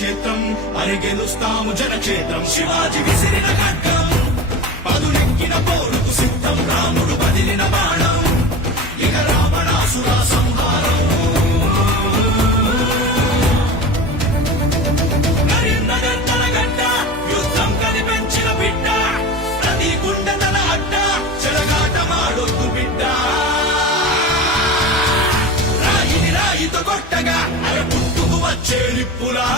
కురుక్షేత్రం మరి గెలుస్తాము జనక్షేత్రం శివాజీ విసిరిన ఖడ్గం పదునెక్కిన పోరుకు సిద్ధం రాముడు బదిలిన బాణం ఇక రావణాసుర సంహారం కరీంనగర్ తన గడ్డ యుద్ధం కనిపెంచిన బిడ్డ ప్రతి గుండె తన అడ్డ చెలగాటమాడొద్దు బిడ్డ రాయిని రాయితో కొట్టగా అర పుట్టుకు వచ్చే నిప్పులా